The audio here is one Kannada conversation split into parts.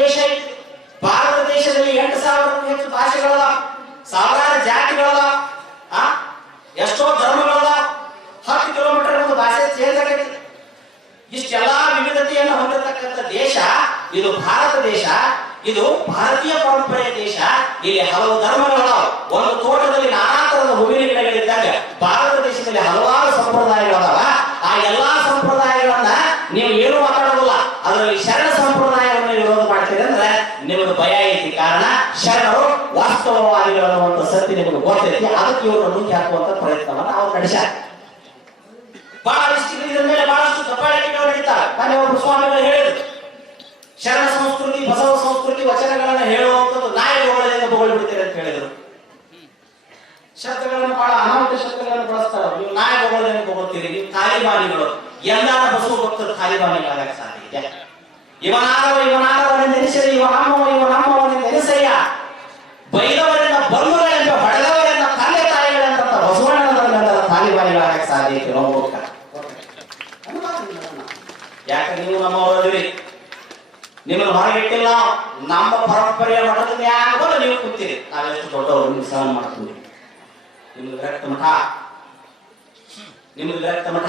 ದೇಶ ಭಾರತ ದೇಶದಲ್ಲಿ ಎಂಟು ಸಾವಿರಕ್ಕೂ ಹೆಚ್ಚು ಭಾಷೆಗಳದ, ಸಾವಿರಾರು ಜಾತಿಗಳದ, ಆ, ಎಷ್ಟೋ ಧರ್ಮಗಳದ ಹತ್ತು ಕಿಲೋಮೀಟರ್ ಒಂದು ಭಾಷೆ ಚೇಂಜ್ ಆಗೈತಿ ಇಷ್ಟೆಲ್ಲಾ ವಿವಿಧತೆಯನ್ನು ಹೊಂದಿರತಕ್ಕಂಥ ದೇಶ, ಇದು ಭಾರತ ದೇಶ, ಇದು ಭಾರತೀಯ ಪರಂಪರೆಯ ದೇಶ. ಇಲ್ಲಿ ಹಲವು ಧರ್ಮಗಳ ಒಂದು ತೋಟದಲ್ಲಿ ನಾನಾ ತರದ ಹೂವಿನ ಗಿಡಗಳಿದ್ದಾಗ ಭಾರತ ದೇಶದಲ್ಲಿ ಹಲವಾರು ಸಂಪ್ರದಾಯಗಳದಾವ. ಆ ಎಲ್ಲಾ ಸಂಪ್ರದಾಯಗಳನ್ನ ನೀವು ಏನು ಮಾತಾಡೋದಿಲ್ಲ ಅದರಲ್ಲಿ ಶರಣ ಸಂಪ್ರದಾಯವನ್ನು ವಿರೋಧ ಮಾಡ್ತೀರಿ ಅಂದ್ರೆ ನಿಮಗೆ ಭಯ ಐತಿ ಕಾರಣ ಶರಣರು ವಾಸ್ತವವಾದಿಗಳು ಅನ್ನುವಂಥ ಸತ್ಯ ನಿಮಗೆ ಗೊತ್ತೈತಿ ಅದಕ್ಕೆ ಇವರು ನುಗ್ಗಿ ಹಾಕುವಂತ ಪ್ರಯತ್ನವನ್ನ ಅವ್ರು ನಡೆಸ್ಯಾರ. ಬಹಳಷ್ಟು ಇದ್ರ ಮೇಲೆ ಬಹಳಷ್ಟು ಕಪ್ಪಾಳಿಕೆಗಳು ನಡೀತಾರೆ ಮೊನ್ನೆ ಒಬ್ಬರು ಸ್ವಾಮಿಗಳು ಹೇಳಿದ್ರು, ಶರಣ ಸಂಸ್ಕೃತಿ, ಬಸವ ಸಂಸ್ಕೃತಿ ವಚನಗಳನ್ನ ಹೇಳುವಂಥದ್ದು ನಾಯಕಗಳಿಂದ ಬೊಗಳು ಬಿಡ್ತೀರಿ ಅಂತ ಹೇಳಿದರು. ಶಬ್ದಗಳನ್ನು ಬಹಳ ಅನಾಹುತ ಶಬ್ದಗಳನ್ನು ಬಳಸ್ತಾರೆ ನೀವು ನಾಯಕಗಳಿಂದ ಬೊಗಳ್ತೀರಿ ನೀವು ತಾಲಿಬಾನಿಗಳು. ಎಲ್ಲರ ಬಸವ ಭಕ್ತರು ತಾಲಿಬಾನಿಗಳಾಗಕ್ಕೆ ಸಾಧ್ಯ ಇವನಾದವ ಇವನಾದವನ ನೆನೆಸರಿ ಇವ ನಮ್ಮವ ಇವ ನಮ್ಮವನ ನೆನೆಸಯ್ಯ ಬೈದವರಿಂದ ಬಂಧುಗಳೆಂಬ ಹೊಡೆದವರನ್ನ ತಂದೆ ತಾಯಿಗಳಂತ ಬಸವಣ್ಣನವರನ್ನೆಲ್ಲ ತಾಲಿಬಾನಿಗಳಾಗಕ್ಕೆ ಸಾಧ್ಯ ಐತೆ ನಾವು ಮೂಲಕ ಯಾಕೆ ನೀವು ನಮ್ಮವರದಿರಿ ನಿಮ್ಮನ್ನು ಹೊರಗಿಟ್ಟಿಲ್ಲ. ನಮ್ಮ ಪರಂಪರೆಯ ಮಠದಿಂದ ಯಾವಾಗ ನೀವು ಕೂತೀರಿ? ನಾವೆಷ್ಟು ದೊಡ್ಡವರು ನಿಮ್ಗೆ ಸಹ ಮಾಡ್ತೀವಿ ನಿಮ್ದು ವಿರಕ್ತ ಮಠ. ನಿಮ್ದು ವಿರಕ್ತ ಮಠ.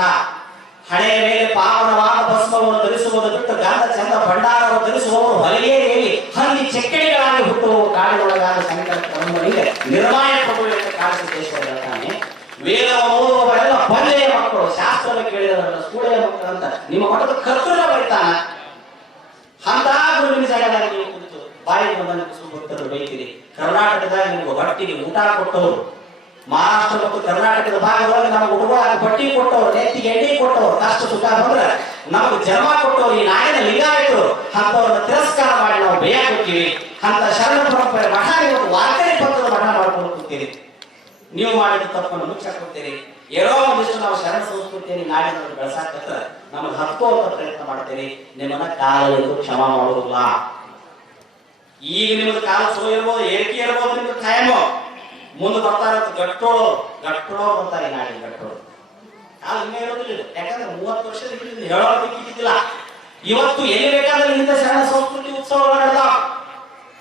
ಹಣೆಯ ಮೇಲೆ ಪಾವನವಾದ ಭಸ್ಮವನ್ನು ಧರಿಸುವುದು ಬಿಟ್ಟು ಗಂಧ ಚಂದ ಭಂಡಾರವನ್ನು ಧರಿಸುವವರು ಹೊಲಗೇರಿಯಲ್ಲಿ ಹಂದಿ ಚೆಕ್ಕಡಿಗಳಾಗಿ ಹುಟ್ಟುವ ಕಾಡಿನೊಳಗಾದ ಸಂಕಲ್ಪಗಳಿಗೆ ನಿರ್ಮಾಣ ಪ್ರಭುವಿನ ಕಾಲಸಿದ್ದೇಶ್ವರ ಹೇಳ್ತಾನೆ. ವೇದ ಓದುವವರೆಲ್ಲ ಬಂದೆಯ ಮಕ್ಕಳು ಶಾಸ್ತ್ರವನ್ನು ಕೇಳಿದವರೆಲ್ಲ ಸ್ಕೂಲೆಯ ಮಕ್ಕಳು ಅಂತ ನಿಮ್ಮ ಮಠದ ಕರ್ತೃನ ಬೈತಾನ ಅಂತ ಗುರುವಿನ ಜಾಗದಾಗ ನೀವು ಕುಳಿತು ಬಾಯಿ ಬಂದ ಭಕ್ತರು ಬೈತೀರಿ. ಕರ್ನಾಟಕದಾಗ ನಿಮ್ಗೆ ಹೊಟ್ಟಿಗೆ ಊಟ ಕೊಟ್ಟವರು. ಮಹಾರಾಷ್ಟ್ರ ಮತ್ತು ಕರ್ನಾಟಕದ ಭಾಗದೊಳಗೆ ನಮಗೆ ಉಡುಗೊಳ ಬಟ್ಟಿ ಕೊಟ್ಟವರು, ನೆತ್ತಿಗೆ ಎಣ್ಣೆ ಕೊಟ್ಟವರು, ಕಷ್ಟ ಸುಖ ಬಂದ್ರೆ ನಮಗೆ ಜನ್ಮ ಕೊಟ್ಟವರು ಈ ನಾಯಿನ ಲಿಂಗಾಯತರು. ಅಂತವ್ರನ್ನ ತಿರಸ್ಕಾರ ಮಾಡಿ ನಾವು ಬೇಯ ಅಂತ ಶರಣ ಪರಂಪರೆ ಮಠ ಇವತ್ತು ವಾರ್ಕರಿ ಪತ್ರದ ಮಠ ಮಾಡ್ಕೊಂಡು ಕೂತೀರಿ ನೀವು ಮಾಡಿದ ತಪ್ಪನ್ನು ಮುಚ್ಚಾಕೊಡ್ತೀರಿ ಏನೋ ಒಂದಿಷ್ಟು ನಾವು ಶರಣ ಸಂಸ್ಕೃತಿಯನ್ನು ನಾಡಿನಲ್ಲಿ ಬೆಳೆಸಾಕತ್ತ ನಮಗೆ ಹತ್ತುವಂತ ಪ್ರಯತ್ನ ಮಾಡ್ತೀರಿ. ನಿಮ್ಮನ್ನ ಕಾಲ ಕ್ಷಮಾ ಕ್ಷಮ ಮಾಡುವುದಿಲ್ಲ ಈಗ ನಿಮ್ಮದು ಕಾಲ ಸೋ ಇರ್ಬೋದು ಏರಿಕೆ ಇರ್ಬೋದು ನಿಮ್ದು ಟೈಮು ಮುಂದೆ ಬರ್ತಾರೆ ಅಂತ ಗಟ್ಟೋಳು ಗಟ್ಟೋಳು ಬರ್ತಾರೆ ನಾಡಿನ ಗಟ್ಟೋಳು ನಾವು ಇನ್ನೇ ಇರೋದಿಲ್ಲ ಯಾಕಂದ್ರೆ ಮೂವತ್ತು ವರ್ಷದ ಹಿಡಿದು ಹೇಳೋದಕ್ಕಿದ್ದಿಲ್ಲ ಇವತ್ತು ಎಲ್ಲಿ ಬೇಕಾದ್ರೆ ಇಂಥ ಶರಣ ಸಂಸ್ಕೃತಿ ಉತ್ಸವ ನಡೆದಾವ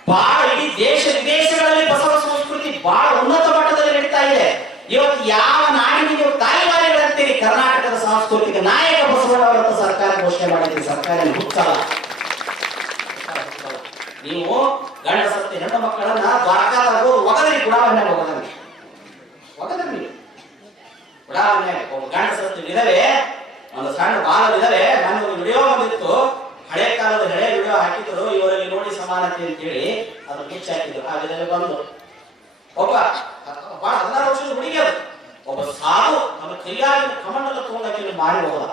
ಬಹಳ ಇಡೀ ದೇಶ ವಿದೇಶಗಳಲ್ಲಿ ಬಸವ ಸಂಸ್ಕೃತಿ ಬಹಳ ಉನ್ನತ ಮಟ್ಟದಲ್ಲಿ ನಡೀತಾ ಇದೆ. ಇವತ್ತು ಯಾವ ನಾಡಿನಿಗೆ ತಾಯಿವಾರಿಗಳಂತೀರಿ ಕರ್ನಾಟಕದ ಸಾಂಸ್ಕೃತಿಕ ನಾಯಕ ಬಸವಣ್ಣವರ ಸರ್ಕಾರ ಘೋಷಣೆ ಮಾಡಿದ್ದೀರಿ ಸರ್ಕಾರ ಉತ್ಸವ ನೀವು ಸತ್ಯ ಹೆಣ್ಣು ಮಕ್ಕಳನ್ನ ದ್ವಾರಕಾದಾಗ ಒಗದ್ರಿ ಗುಡಾವನ್ಯಾಗ ಒಗದ್ರಿ. ಒಗದ್ರಿ. ಗುಡಾವನ್ಯಾಗ ಒಬ್ಬ ಗಂಡ ವಿಧವೆ ಒಂದು ಸಣ್ಣ ಬಾಲ ನನ್ನ ಒಂದು ವಿಡಿಯೋ ಬಂದಿತ್ತು. ಹಳೆ ಕಾಲದ ಹಳೆ ವಿಡಿಯೋ ಹಾಕಿದ್ರು. ಇವರಲ್ಲಿ ನೋಡಿ ಸಮಾನತೆ ಅಂತೇಳಿ ಅದು ಮುಚ್ಚಿ ಹಾಕಿದ್ರು. ಆ ವಿಧವೆ ಬಂದು ಒಬ್ಬ, ಬಹಳ ಹದಿನಾರು ವರ್ಷದ ಹುಡುಗಿ ಅದು. ಒಬ್ಬ ಸಾವು ನಮ್ಮ ಕೈಯಾಗಿ ಕಮಂಡಲ ತಗೊಂಡಕ್ಕೆ ಮಾರಿ ಹೋದ.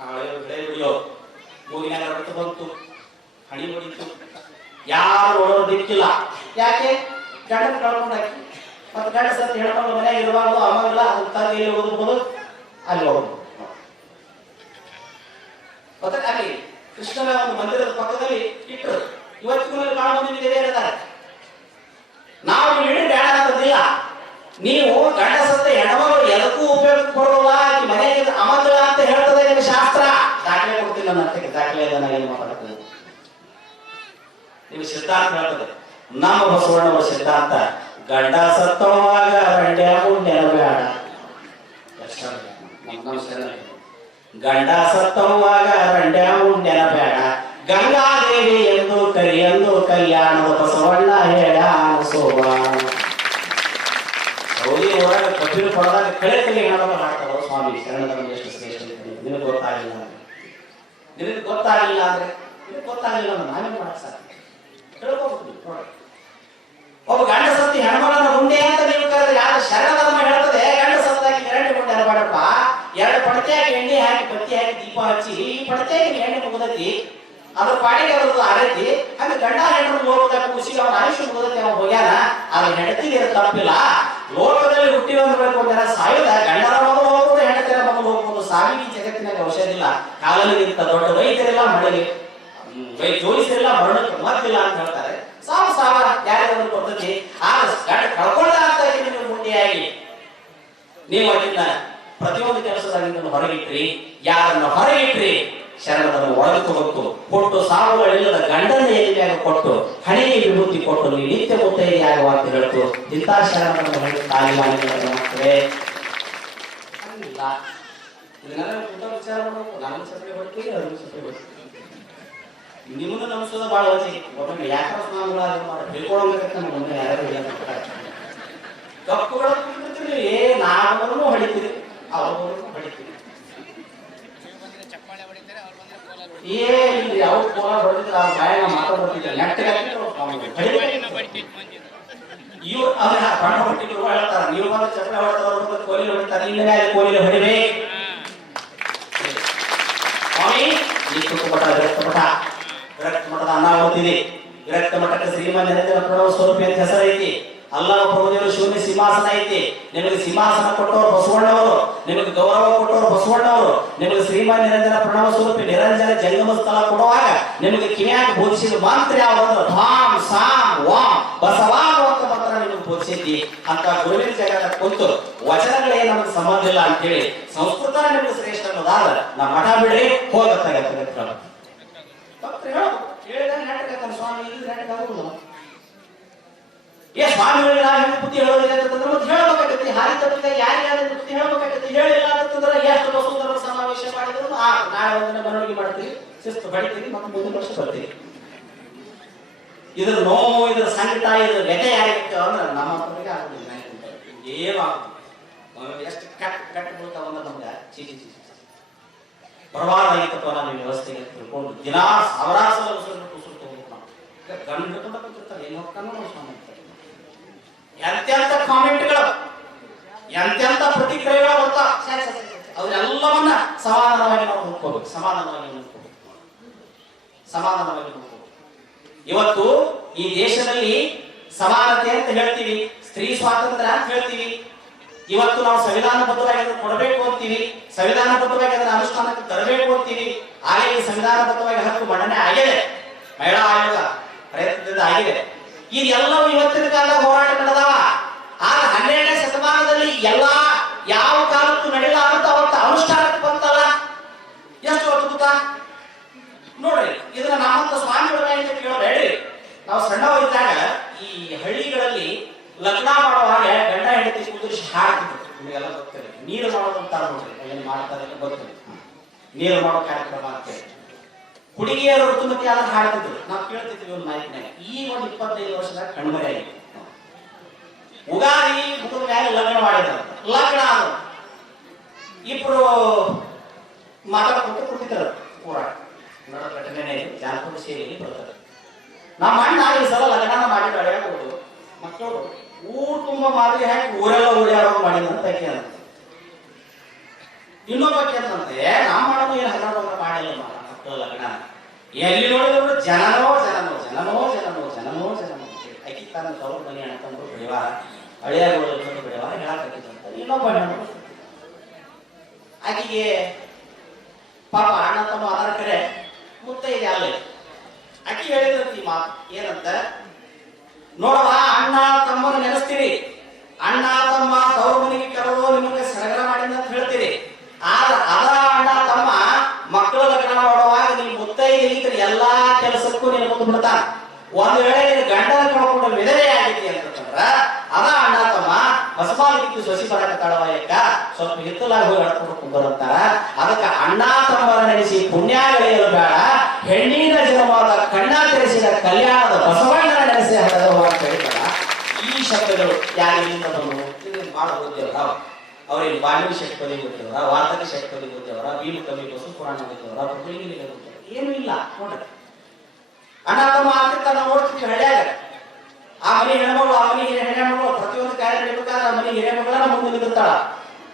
ಹಳೆ ವಿಡಿಯೋ ಮೂಗಿನಾಗ ರಕ್ತ ಬಂತು, ಹಣಿ ಹೊಡಿತು. ಯಾರು ಓಡೋದಿಕ್ಕಿಲ್ಲ ದಿಕ್ಕಿಲ್ಲ ಯಾಕೆ? ಗಂಡನ ಕಳ್ಕೊಂಡಾಕಿ ಮತ್ತೆ ಗಂಡ ಸತ್ತು ಹೇಳ್ಕೊಂಡು ಮನೆಯಾಗ ಇರಬಾರ್ದು ಅಮ್ಮಗಿಲ್ಲ ಅದು ತಂದೆ ಓದ್ಬೋದು ಅಲ್ಲಿ ಹೋಗ್ಬೋದು ಮತ್ತೆ ಅಲ್ಲಿ ಕೃಷ್ಣನ ಒಂದು ಮಂದಿರದ ಪಕ್ಕದಲ್ಲಿ ಇಟ್ಟರು. ಇವತ್ತಿಗೂ ಕಾಣಬಹುದು ನಿಮಗೆ ಇದ್ದಾರೆ ನಾವು ಇಡೀ ಬೇಡ ಅನ್ನೋದಿಲ್ಲ. ನೀವು ಗಂಡ ಸತ್ತ ಹೆಣವರು ಎಲ್ಲಕ್ಕೂ ಉಪಯೋಗ ಕೊಡೋಲ್ಲ ಮನೆ ಮನೆಗೆ ಅಮಂಗಳ ಅಂತ ಹೇಳ್ತದೆ ಶಾಸ್ತ್ರ. ದಾಖಲೆ ಕೊಡ್ತೀನಿ ನನ್ನ ದಾಖಲೆ ಇದೆ ನಾನು ಏನು ಮಾತಾಡ್ತೀನಿ ನಿಮ್ಮ ಸಿದ್ಧಾಂತ ಹೇಳ್ತದೆ. ನಮ್ಮ ಬಸವಣ್ಣವ ಸಿದ್ಧಾಂತ ಗಂಡ ಸತ್ತವಾಗ ರಂಡ್ಯಾಗು ನೆನಬೇಡ ಗಂಡ ಸತ್ತವಾಗ ರಂಡ್ಯಾಗು ನೆನಬೇಡ ಗಂಗಾದೇವಿ ಎಂದು ಕರಿಯಂದು ಕಲ್ಯಾಣದ ಬಸವಣ್ಣ ಹೇಳ ಸೋಮ ಸೌದಿ ಒಳಗೆ ಕಬ್ಬಿನ ಕೊಡದಾಗ ಕಳೆ ಕಲಿ ಮಾಡ್ತಾರ ಸ್ವಾಮಿ ಶರಣರ ಎಷ್ಟು ಶ್ರೇಷ್ಠ ನಿನಗೆ ಅಂದ್ರೆ. ನಿನಗೆ ಗೊತ್ತಾಗಿಲ್ಲ ಅಂದ್ರೆ, ನಿನಗೆ ಗೊತ್ತಾಗಿಲ್ಲ ಅಂದ್ರೆ ನಾನೇ ಒಬ್ಬ ಗಂಡ ಸತ್ತಿ ಹೆಣ್ಮಗಳನ್ನ ಮುಂದೆ ಅಂತ ನೀವು ಕರೆದ್ರೆ ಯಾರು ಶರಣ ಧರ್ಮ ಹೇಳ್ತದೆ? ಗಂಡ ಸತ್ತಾಗಿ ಎರಡು ಮುಂದೆ ಅನ್ಬೇಡಪ್ಪ ಎರಡು ಪಡತೆಯಾಗಿ ಎಣ್ಣೆ ಹಾಕಿ, ಬತ್ತಿ ಹಾಕಿ, ದೀಪ ಹಚ್ಚಿ, ಈ ಪಡತೆಯಾಗಿ ಎಣ್ಣೆ ಮುಗದತಿ ಅದ್ರ ಪಾಡಿಗೆ ಅವ್ರದ್ದು ಆರೈತಿ ಹಂಗ ಗಂಡ ಹೆಣ್ಣು ಲೋಕದಾಗ ಖುಷಿ ಅವನ ಆಯುಷ್ಯ ಮುಗದತಿ ಅವ ಹೋಗ್ಯಾನ. ಅದ್ರ ಹೆಂಡತಿಗೆ ತಪ್ಪಿಲ್ಲ. ಲೋಕದಲ್ಲಿ ಹುಟ್ಟಿ ಬೆಳ್ಕೊಂಡಾರ ಸಾಯುದ? ಗಂಡರ ಮಗು ಹೋಗ್ಬೋದು ಹೆಂಡತಿರ ಮಗು ಹೋಗ್ಬೋದು ಸಾವಿಗೆ ಜಗತ್ತಿನಲ್ಲಿ ಔಷಧ ಇಲ್ಲ ಕಾಲನಿಗಿಂತ ದೊಡ್ಡ ವೈದ್ಯರಿಲ್ಲ ಮಡಲಿ ವೈ ಜೋಡಿಸಿರಲ್ಲ ಮರಣಕ್ಕೆ ಮತ್ತಿಲ್ಲ ಅಂತ ಹೇಳ್ತಾರೆ. ಸಾವು ಸಾವ ಯಾರ್ಯಾರು ಪದ್ಧತಿ ಆ ಗಂಡ ಕಳ್ಕೊಂಡ ಅಂತ ನೀವು ಮುಂದೆಯಾಗಿ ನೀವು ಅದನ್ನ ಪ್ರತಿಯೊಂದು ಕೆಲಸದಾಗಿಂದ ಹೊರಗಿಟ್ರಿ. ಯಾರನ್ನ ಹೊರಗಿಟ್ರಿ ಶರಣರನ್ನು ಒಳಗೆ ಹೊತ್ತು ಕೊಟ್ಟು ಸಾವುಗಳಿಲ್ಲದ ಗಂಡನ ಎಲ್ಲಿಯಾಗ ಕೊಟ್ಟು, ಹಣೆಗೆ ವಿಭೂತಿ ಕೊಟ್ಟು ನೀವು ನಿತ್ಯ ಮುತ್ತೈದೆಯಾಗುವ ಅಂತ ಹೇಳ್ತು. ಇಂಥ ಶರಣರನ್ನು ಹೊರಗೆ ತಾಯಿ ಮಕ್ಕಳೇ. ಹಂಗಿಲ್ಲ. ಇದನ್ನೆಲ್ಲ ವಿಚಾರ ಮಾಡಬೇಕು. ನಾನು ಸತ್ಯ ಬರ್ತೀವಿ ಅದನ್ನು ಸತ್ಯ ಬರ್ತೀವಿ ನಿಮ್ಮನ್ನು ನಮಸ್ಕಾರ ಬಹಳ ವಚಿ ಒಮ್ಮೆ ಯಾಕಂದ್ರೆ ಸ್ನಾನಗಳ ಮಾಡಿ ತಿಳ್ಕೊಳ್ಳೋಬೇಕಂತ ಯಾರು ತಪ್ಪುಗಳ ಏ ನಾವರನ್ನು ಹೊಡಿತೀರಿ. ಅವರನ್ನು ಹೊಡಿತೀರಿ. ಏ, ಇಲ್ಲಿ ಅವ್ರು ಕೋಲ ಹೊಡೆದಿದ್ರೆ ಅವ್ರ ಇವ್ರು, ಅವ್ರ ಬಣ್ಣ ಹೇಳ್ತಾರ ನೀವು ಬಂದ ಚಪ್ಪಲಿ ಹೊಡ್ತಾರ. ಕೋಲಿ ಹೊಡಿತಾರೆ. ಇಲ್ಲ ಕೋಲಿ ಹೊಡಿಬೇಕು ಸ್ವಾಮಿ ಈ ಕುಟುಂಬದ ವಿರಕ್ತ ಮಠ ವಿರಕ್ತ ಓದ್ತಿದೆ ವಿರಕ್ತ ಮಠಕ್ಕೆ ಶ್ರೀಮನ್ ನಿರಂಜನ ಪ್ರಣವ ಸ್ವರೂಪಿ ಅಂತ ಹೆಸರೈತಿ ಅಲ್ಲಾ ಪ್ರಭುದೇವರು ಶೂನ್ಯ ಸಿಂಹಾಸನ ಐತಿ. ನಿಮಗೆ ಸಿಂಹಾಸನ ಕೊಟ್ಟವರು ಬಸವಣ್ಣವರು. ನಿಮಗೆ ಗೌರವ ಕೊಟ್ಟವರು ಬಸವಣ್ಣವರು. ನಿಮಗೆ ಶ್ರೀಮಾನ್ ನಿರಂಜನ ಪ್ರಣವ ಸ್ವರೂಪಿ ನಿರಂಜನ ಜಂಗಮ ಸ್ಥಳ ಕೊಡುವಾಗ ನಿಮಗೆ ಕಿವಿಯಾಗ ಬೋಧಿಸಿದ ಮಂತ್ರ ಯಾವ್ದಂದ್ರೆ ಧಾಮ್, ಸಾಮ್, ವಾಮ್. ಬಸವಾಗು ಅಂತ ಮಂತ್ರ ನಿಮಗೆ ಬೋಧಿಸಿದ್ದಿ ಅಂತ ಗುರುವಿನ ಜಗದ ಕುಂತು ವಚನಗಳೇ ನಮಗೆ ಸಂಬಂಧ ಇಲ್ಲ ಅಂತೇಳಿ ಸಂಸ್ಕೃತ ನಿಮಗೆ ಶ್ರೇಷ್ಠ ಅನ್ನೋದಾದ್ರೆ, ನಮ್ಮ ಮಠ ಬಿಡ್ರಿ ಹೋಗತ್ತಾಗತ್ತೆ ಅಂತ. ಸ್ವಾಮಿ ಹೆಂಗ್ ಬುದ್ಧಿ ಹೇಳೋದಿಲ್ಲ ಅಂತಂದ್ರೆ ಮತ್ತೆ ಹೇಳಬೇಕಾಗತ್ತೆ. ಹಾರಿ ತಪ್ಪಿದ ಬುದ್ಧಿ ಹೇಳಬೇಕಾಗತ್ತೆ? ಹೇಳಿಲ್ಲ ಅಂತಂದ್ರೆ ಎಷ್ಟು ಸಮಾವೇಶ ಮಾಡಿದ್ರು. ಆ, ನಾಳೆ ಒಂದಿನ ಮೆರವಣಿಗೆ ಮಾಡ್ತೀವಿ ಶಿಸ್ತು ಬಡಿತೀವಿ ಮತ್ತೆ ಮುಂದಿನ ವರ್ಷ ಬರ್ತೀವಿ ಇದ್ರ ನೋವು ಇದ್ರ ಸಂಕಟ ಇದ್ರ ವ್ಯತೆ ಯಾರಿಗೆ ಅಂದ್ರೆ ನಮ್ಮ ಮಕ್ಕಳಿಗೆ ಆಗುದಿಲ್ಲ. ಏನಾಗುತ್ತೆ ಎಷ್ಟು ಕಟ್ ಕಟ್ ಬೀಳ್ತಾವ ಅಂದ್ರೆ ನಮ್ಗೆ? ಚೀಚಿ ಚೀಚಿ ನಾವು ವ್ಯವಸ್ಥೆಗೆ ತಿಳ್ಕೊಂಡು ದಿನಾ ಸಾವಿರಾರು ಉಸಿರು ಉಸಿರು ತಗೋಬೇಕು ನಾವು ಈಗ ಗಂಡು ಕೂತಿರ್ತಾರೆ ಏನು ನಾವು ಸ್ವಾಮಿ. ಎಂತೆಂತ ಕಾಮೆಂಟ್ಗಳು ಎಂತೆಂತ ಪ್ರತಿಕ್ರಿಯೆಗಳು ಬರ್ತಾ ಅವರೆಲ್ಲವನ್ನ ಸಮಾಧಾನವಾಗಿ ನಾವು ನೋಡ್ಕೋಬೇಕು, ಸಮಾಧಾನವಾಗಿ ನೋಡ್ಕೋಬೇಕು. ಸಮಾಧಾನವಾಗಿ ಇವತ್ತು ಈ ದೇಶದಲ್ಲಿ ಸಮಾನತೆ ಅಂತ ಹೇಳ್ತೀವಿ, ಸ್ತ್ರೀ ಸ್ವಾತಂತ್ರ್ಯ ಅಂತ ಹೇಳ್ತೀವಿ. ಇವತ್ತು ನಾವು ಸಂವಿಧಾನಬದ್ಧವಾಗಿ ಅದನ್ನು ಕೊಡಬೇಕು ಅಂತೀವಿ, ಸಂವಿಧಾನಬದ್ಧವಾಗಿ ಅದನ್ನ ಅನುಷ್ಠಾನಕ್ಕೆ ತರಬೇಕು ಅಂತೀವಿ. ಹಾಗೆ ಈ ಸಂವಿಧಾನಬದ್ಧವಾಗಿ ಹಕ್ಕು ಮಂಡನೆ ಆಗಿದೆ. ಮಹಿಳಾ ಆಯೋಗ ಪ್ರಯತ್ನದಿಂದ ಆಗಿದೆ ಇದೆಲ್ಲವೂ ಇವತ್ತಿನ ಕಾಲದ ಹೋರಾಟ ನಡೆದವ? ಆದ್ರೆ ಹನ್ನೆರಡನೇ ಶತಮಾನದಲ್ಲಿ ಎಲ್ಲಾ ಯಾವ ಕಾಲಕ್ಕೂ ನಡೆಯಲ್ಲ ಅಂತ ಅವತ್ತು ಅನುಷ್ಠಾನಕ್ಕೆ ಬಂತಲ್ಲ? ಎಷ್ಟು ಅದ್ಭುತ ನೋಡ್ರಿ, ಇದನ್ನ ನಮ್ಮಂತ ಸ್ವಾಮಿಗಳ ಕೇಳೋದು ಕೇಳಬೇಡ್ರಿ ನಾವು ಸಣ್ಣವರಿದ್ದಾಗ ಈ ಹಳ್ಳಿಗಳಲ್ಲಿ ಲಗ್ನ ಮಾಡುವಾಗ ಗಂಡ ಹೆಂಡತಿ ಕುದುರಿಸಿ ಹಾಡ್ತಿದ್ರು ನಿಮಗೆಲ್ಲ ಗೊತ್ತಿಲ್ಲ ನೀರು ಮಾಡೋದಂತ ನೋಡ್ರಿ ಏನು ಮಾಡ್ತಾರೆ ಗೊತ್ತಿಲ್ಲ ನೀರು ಮಾಡೋ ಕಾರ್ಯಕ್ರಮ ಅಂತೇಳಿ ಹುಡುಗಿಯರು ಋತುಮತಿ ಆದ್ರೆ ಹಾಡ್ತಿದ್ರು ನಾವು ಕೇಳ್ತಿದ್ವಿ ಒಂದು ಮಾಹಿತಿನಾಗ ಈ ಒಂದು ಇಪ್ಪತ್ತೈದು ವರ್ಷದಾಗ ಕಣ್ಮರೆ ಆಗಿದೆ ಉಗಾದಿ ಮುಗಿದ ಮೇಲೆ ಲಗ್ನ ಮಾಡಿದ್ರು. ಲಗ್ನ ಆದ್ರು. ಇಬ್ರು ಮಾತಾಡ್ಕೊಂಡು ಕೂತಿದ್ರು ಹೋರಾಟ ಘಟನೆ ಜಾನಪದ ಸೇರಿ ಬರ್ತಾರೆ ನಮ್ಮ ಅಣ್ಣ ಈ ಸಲ ಲಗ್ನ ಮಾಡಿ ಬೆಳೆಯಾಗೋದು ಮಕ್ಕಳು ಊರ್ ತುಂಬ ಮಾದರಿ ಹಾಕಿ ಊರೆಲ್ಲ ಊರ್ಯಾರೋ ಮಾಡಿದಂತ ಅಂತ ಇನ್ನೊಬ್ಬ ಕೇಳ್ತಂತೆ ನಮ್ಮ ಮಾಡೋದು ಏನು ಹಗರಣ ಮಾಡಿಲ್ಲ ಮಕ್ಕಳ ಲಗ್ನ. ಎಲ್ಲಿ ನೋಡಿದ್ರು ಜನನೋ ಜನನೋ ಜನನೋ ಜನನೋ ಜನನೋ ಜನನೋ ಆಕಿ ತನ್ನ ತವ್ರ ಮನೆ ಅಣ್ತಂದ್ರು ಬೆಳೆವಾರ ಹಳೆಯಾಗೋದು ಬೆಳೆವಾರ ಹೇಳಕ್ಕಿದ್ದಂತ ಇನ್ನೊಬ್ಬ ಹೆಣ್ಣು ಆಕೆಗೆ ಪಾಪ ಅಣ್ಣ ತಮ್ಮ ಅದರ ಕಡೆ ಮುತ್ತೈದೆ ಅಲ್ಲ. ಅಕ್ಕಿ ಹೇಳಿದ್ರಂತ ಈ ಮಾತು. ಏನಂತ? ನೋಡವ ಅಣ್ಣ ತಮ್ಮನ ನೆನೆಸ್ತೀರಿ. ಅಣ್ಣ ತಮ್ಮ ತವ್ರ ಮನೆಗೆ ನಿಮಗೆ ಸಡಗರ ಮಾಡಿದ ಅಂತ ಹೇಳ್ತೀರಿ. ಆದ್ರ ಅದ ಅಣ್ಣ ತಮ್ಮ ಮಕ್ಕಳು ಲಗ್ನ ಮಾಡುವಾಗ ನೀವು ಮುತ್ತೈದೆ ಇದ್ರೆ ಎಲ್ಲಾ ಕೆಲಸಕ್ಕೂ ನೀನು ಮುಂದೆ ಬಿಡ್ತಾನ ಒಂದ್ ವೇಳೆ ನೀನು ಗಂಡನ ಕಳ್ಕೊಂಡು ವಿಧವೆ ಆಗಿದ್ದಿ ಅಂತಂದ್ರ, ಅದ ಅಣ್ಣ ತಮ್ಮ ಹೊಸಬಾಲಿಕ್ಕೆ ಸೊಸಿ ಬರಕ ತಳವಾಯಕ್ಕ ಸ್ವಲ್ಪ ಹಿತ್ತಲಾಗಿ ಹೋಗಿ ಹಡ್ಕೊಂಡು ಕುಂದರಂತಾರ ಅದಕ್ಕೆ ಅಣ್ಣ ತಮ್ಮರ ನಡೆಸಿ ಪುಣ್ಯಾಗಳೆಯಲು ಬೇಡ. ಹೆಣ್ಣಿನ ಜನವಾದ ಕಣ್ಣ ತೆರೆಸಿದ ಕಲ್ಯಾಣದ ಬಸವಣ್ಣನ ನಡೆಸಿ ಹಡದವ ಅಂತ ಹೇಳ್ತಾರ ಈ ಶಬ್ದಗಳು ಯಾರು ಬಂದವು? ಬಹಳ ನಾವು ಅವ್ರಿಗೆ ಬಾಲ್ಯ ಶಕ್ತಿ ಓದ್ತೇವ್ರ ವಾರ್ಧಕ ಶಕ್ತಿ ಓದ್ತೇವ್ರ ಭೀಮ ಕವಿ ಬಸು ಪುರಾಣ ಪ್ರತಿನಿಧಿ ಓದ್ತೇವ್ರ ಏನೂ ಇಲ್ಲ, ನೋಡ್ರಿ. ಅಣ್ಣ ತಮ್ಮ ಅಂತ ನಾವು ನೋಡ್ತಿದ್ವಿ ಹಳ್ಳಿಯಾಗ ಆ ಮನೆ ಹೆಣ್ಮಗಳು, ಆ ಮನೆ ಹೆಣ್ಮಗಳು, ಪ್ರತಿಯೊಂದು ಕಾರ್ಯ ನಡೀಬೇಕಾದ್ರೆ ಆ ಮನೆ ಮಗಳ ಮುಂದೆ ನಿಲ್ಲುತ್ತಾಳ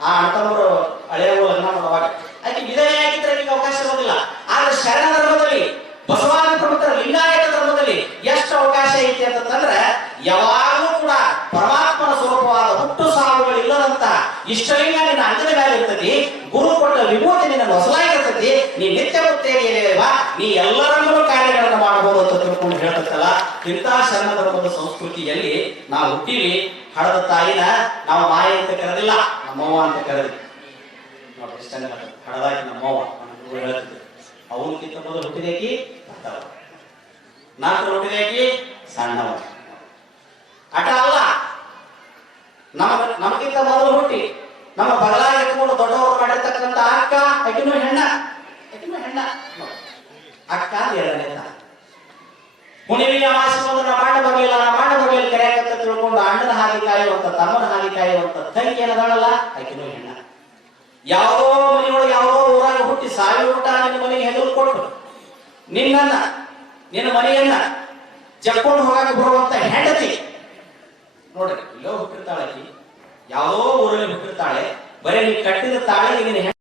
ಆ ಅಣ್ಣತಮ್ಮರು ಹಳೆಯವರು ಅನ್ನ ಮಾಡುವಾಗ ಅದಕ್ಕೆ ವಿಧೇಯ ಆಗಿದ್ರೆ ನಿಮಗೆ ಅವಕಾಶ ಇರೋದಿಲ್ಲ. ಆದ್ರೆ ಶರಣ ಧರ್ಮದಲ್ಲಿ, ಬಸವಾದಿ ಪ್ರಮುಖರ ಲಿಂಗಾಯತ ಧರ್ಮದಲ್ಲಿ ಎಷ್ಟು ಅವಕಾಶ ಐತಿ ಅಂತಂದ್ರೆ ಯಾವಾಗಲೂ ಕೂಡ ಪರಮಾತ್ಮನ ಸ್ವರೂಪವಾದ ಹುಟ್ಟು ಸಾವುಗಳು ಇಲ್ಲದಂತ ಇಷ್ಟಲಿಂಗ ನಿನ್ನ ಅಂಗದ ಮೇಲೆ ಇರ್ತದೆ ಗುರು ಕೊಟ್ಟ ವಿಭೂತಿ ನಿನ್ನ ಹೊಸಲಾಗಿರ್ತತಿ ನೀ ಮುತ್ತೇರಿಯಲ್ವಾ ನೀ ಎಲ್ಲರನ್ನೂ ಕಾರ್ಯಗಳನ್ನು ಮಾಡಬಹುದು ಅಂತ ತಿಳ್ಕೊಂಡು ಹೇಳ್ತಲ್ಲ ಇಂಥ ಶರಣರ ಒಂದು ಸಂಸ್ಕೃತಿಯಲ್ಲಿ ನಾವು ಹುಟ್ಟಿವಿ ಹಡದ ತಾಯಿನ ನಾವು ಮಾಯ ಅಂತ ಕರೆದಿಲ್ಲ, ನಮ್ಮವ್ವ ಅಂತ ಕರೆದಿ ಹಡದಾಗಿ ನಮ್ಮವ್ವ ಅವ್ವ ಮೊದಲು ಹುಟ್ಟಿದೇಕಿ ನಾಲ್ಕು ಹುಟ್ಟಿದೇಕಿ ಸಣ್ಣವ. ಅಟ ಅಲ್ಲ ನಮಗ ನಮಗಿಂತ ಮೊದಲು ಹುಟ್ಟಿ. ನಮ್ಮ ಬಗಲಾಗಿ ಎತ್ಕೊಂಡು ದೊಡ್ಡವರು ಮಾಡಿರ್ತಕ್ಕಂಥ ಅಕ್ಕ, ಅಕ್ಕಿನೂ ಹೆಣ್ಣ. ಅಕಿನೂ ಹೆಣ್ಣ. ಅಕ್ಕ, ಎರಡನೇ ತಾಯಿ. ಹುಣಿವಿಗೆ ಅಮಾಸೆ ಬಂದು ನಮ್ಮ ಅಣ್ಣ ಬರಲಿಲ್ಲ ನಮ್ಮ ಮಾಡ ಬರಲಿಲ್ಲ. ಕರೆಯಕಂತ ತಿಳ್ಕೊಂಡು ಅಣ್ಣನ ಹಾಗೆ ಕಾಯುವಂತ, ತಮ್ಮನ ಹಾಗೆ ಕಾಯುವಂತ ತಂಗಿ ಏನದಾಳಲ್ಲ? ಆಕಿನೂ ಹೆಣ್ಣ ಯಾವುದೋ ಮನೆಯೊಳಗೆ ಯಾವುದೋ ಊರಾಗ ಹುಟ್ಟಿ ಸಾಯಿ ಊಟ ನಿನ್ನ ಮನೆಗೆ ಹೆದರು ಕೊಟ್ಟು ನಿನ್ನನ್ನ, ನಿನ್ನ ಮನೆಯನ್ನ ಜಕ್ಕೊಂಡು ಹೋಗಾಕ ಬರುವಂತ ಹೆಂಡತಿ. ನೋಡ್ರಿ ಇಲ್ಲೋ ಹುಟ್ಟಿರ್ತಾಳೆ ಯಾವುದೋ ಊರಲ್ಲಿ ಹುಟ್ಟಿರ್ತಾಳೆ. ಬರೀ ನೀ ಕಟ್ಟಿದ ತಾಳಿಗೆ ಗಂಡ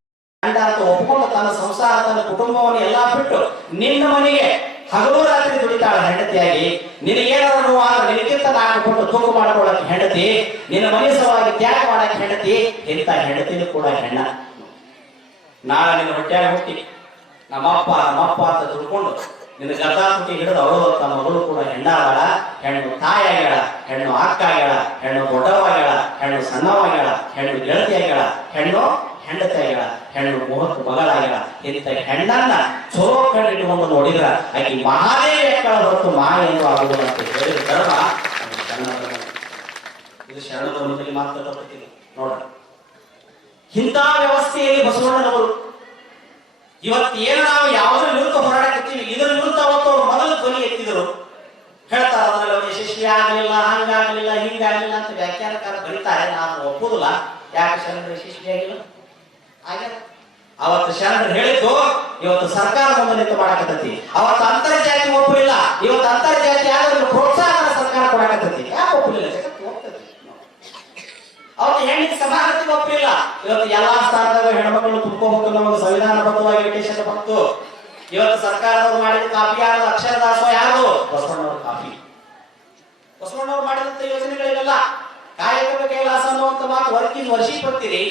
ಅಂತ ಒಪ್ಪಿಕೊಂಡು ತನ್ನ ಸಂಸಾರ, ತನ್ನ ಕುಟುಂಬವನ್ನು ಎಲ್ಲಾ ಬಿಟ್ಟು ನಿನ್ನ ಮನೆಗೆ ಹಗಲು ರಾತ್ರಿ ದುಡಿತಾಳ ಹೆಂಡತಿಯಾಗಿ. ನಿನಗೇನಾದ್ರು ಆದ್ರೆ ನಿನಗಿಂತ ನಾಲ್ಕು ಕೊಟ್ಟು ತೂಕ ಮಾಡಿಕೊಳ್ಳಕ್ಕೆ ಹೆಂಡತಿ, ನಿನ್ನ ಮನೆ ಸಲುವಾಗಿ ತ್ಯಾಗ ಮಾಡಕ್ಕೆ ಹೆಂಡತಿ, ಇಂಥ ಹೆಂಡತಿನೂ ಕೂಡ ಹೆಣ್ಣ. ನಾಳೆ ನಿನ್ನ ಹೊಟ್ಟೆಯಾಗಿ ಹುಟ್ಟಿ, ನಮ್ಮಪ್ಪ ನಮ್ಮಪ್ಪ ಅಂತ ತಿಳ್ಕೊಂಡು ನಿನ್ನ ತುಟಿ ಹಿಡಿದು ಅವಳು ತನ್ನ ಮಗಳು ಕೂಡ ಹೆಣ್ಣಾಗಳ ಹೆಣ್ಣು ತಾಯಿಯಾಗಳ ಹೆಣ್ಣು ಅಕ್ಕ ಆಗ್ಯಾಳ, ಹೆಣ್ಣು ದೊಡ್ಡವಾಗ್ಯಾಳ ಹೆಣ್ಣು ಸಣ್ಣವಾಗ್ಯಾಳ ಹೆಣ್ಣು ಗೆಳತಿಯಾಗ್ಯಾಳ ಹೆಣ್ಣು ಹೆಂಡತಿ ಆಗ್ಯಾಳ. ಹೆಣ್ಣು ಮುಹೂರ್ತ ಮಗಳಾಗ್ಯಾಳ. ಇಂಥ ಹೆಣ್ಣನ್ನ ಚಲೋ ಕಂಡಿಟ್ಟುಕೊಂಡು ನೋಡಿದ್ರ, ಆಕೆ ಮಾರೇ ಕಳ ಹೊರತು ಮಾಯ ಎಂದು ಆಗುವುದು ಅಂತ ಹೇಳಿದ ಧರ್ಮ ಇದು ಶರಣ ಧರ್ಮದಲ್ಲಿ ಮಾತ್ರ ನೋಡೋಣ ಇಂಥ ವ್ಯವಸ್ಥೆಯಲ್ಲಿ ಬಸವಣ್ಣನವರು, ಇವತ್ತು ಏನು ನಾವು ಯಾವುದ್ರ ವಿರುದ್ಧ ಹೋರಾಡಕತ್ತೀವಿ ಇದರ ವಿರುದ್ಧ ಅವತ್ತು ಅವರು ಮೊದಲು ಧ್ವನಿ ಎತ್ತಿದರು. ಹೇಳ್ತಾರೆ ಅದರಲ್ಲಿ ಯಶಸ್ವಿ ಆಗಲಿಲ್ಲ, ಹಂಗಾಗಲಿಲ್ಲ, ಹಿಂಗಾಗಲಿಲ್ಲ ಅಂತ ವ್ಯಾಖ್ಯಾನಕಾರ ಬರೀತಾರೆ. ನಾನು ಒಪ್ಪುದಿಲ್ಲ. ಯಾಕೆ ಶರಣರು ಯಶಸ್ವಿ ಆಗಿಲ್ಲ? ಅವತ್ತು ಶರಣರು ಹೇಳಿದ್ದು, ಇವತ್ತು ಸರ್ಕಾರ ನಿಂತು ಮಾಡಕತ್ತೈತಿ. ಅವತ್ತು ಅಂತರ್ಜಾತಿ ಒಪ್ಪಲಿಲ್ಲ ಇವತ್ತು ಅಂತರ್ಜಾತಿ ಆದ್ರೆ ಪ್ರೋತ್ಸಾಹ ಸರ್ಕಾರ ಕೊಡಕತ್ತೈತಿ. ಯಾಕೆ ಹೋಗ್ತೈತಿ ಅವತ್ತು ಹೆಣ್ಣಿನ ಸಮಾನತೆ ಒಪ್ಪಲಿಲ್ಲ ಇವತ್ತು ಎಲ್ಲಾ ಸ್ಥಾನದಾಗ ಹೆಣ್ಮಕ್ಳು ತುಂಬ್ಕೋಬೇಕು ನಮಗೆ ಸಂವಿಧಾನಬದ್ಧವಾಗಿ ವೆಕೇಶನ್ ಬಂತು. ಇವತ್ತು ಸರ್ಕಾರದವ್ರು ಮಾಡಿದ ಕಾಫಿ ಯಾರು? ಅಕ್ಷರ ದಾಸೋ ಯಾರು? ಬಸವಣ್ಣವ್ರ ಕಾಪಿ ಬಸವಣ್ಣವ್ರು ಮಾಡಿದಂತ ಯೋಜನೆಗಳಿಗೆಲ್ಲ ಕಾಯಕ ಕೈಲಾಸ ಅನ್ನುವಂತ ಮಾತು ವರ್ಕಿಂಗ್ ವರ್ಷೀಪಡ್ತೀರಿ